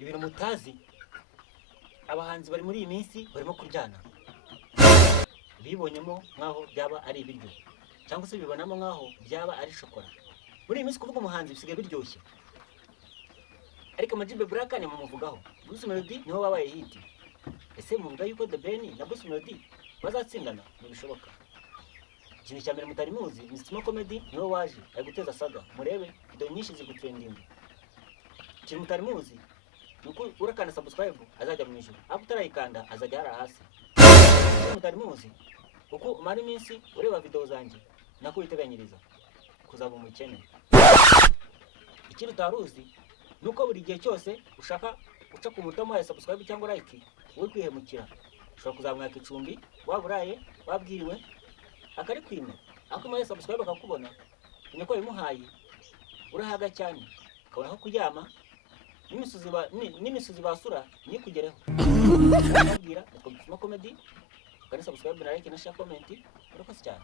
ibintu mutazi, abahanzi bari muri iyi minsi barimo kuryana, bibonyemo nkaho byaba ari ibiryo cyangwa se bibonamo nkaho byaba ari shokora. Muri iyi minsi kuvuga umuhanzi bisigaye biryoshye, ariko Ama G The Black ni mumuvugaho, Bruce Melody niho wabaye hit. Ese muvuga yuko The Ben na Bruce Melody bazatsindana? Ntibishoboka. Ikintu cya mbere mutari muzi, ni Stima Comedy niwe waje ari guteza saga, murebe video nyinshi ziri gutrending. Ikintu mutari muzi nuko urakanda subscribe azajya mu ijuru, aho utarayikanda azajya hara hasi. Ikintu mutari muzi uko umara iminsi ureba video zanjye nako witeganyiriza kuzaba umukene. Ikintu utaruzi nuko buri gihe cyose ushaka uca ku mutamo ya subscribe cyangwa like, wowe kwihemukira ushobora kuzamwaka icumbi, waburaye wabwiriwe akari kwime, akomaye subscribe akakubona nyako bimuhaye, urahaga cyane ukabona ko kuryama n'imisozi basura nikugereho. Ndabwira Stima Comedy, kandi subscribe na like na share comment, urakoze cyane.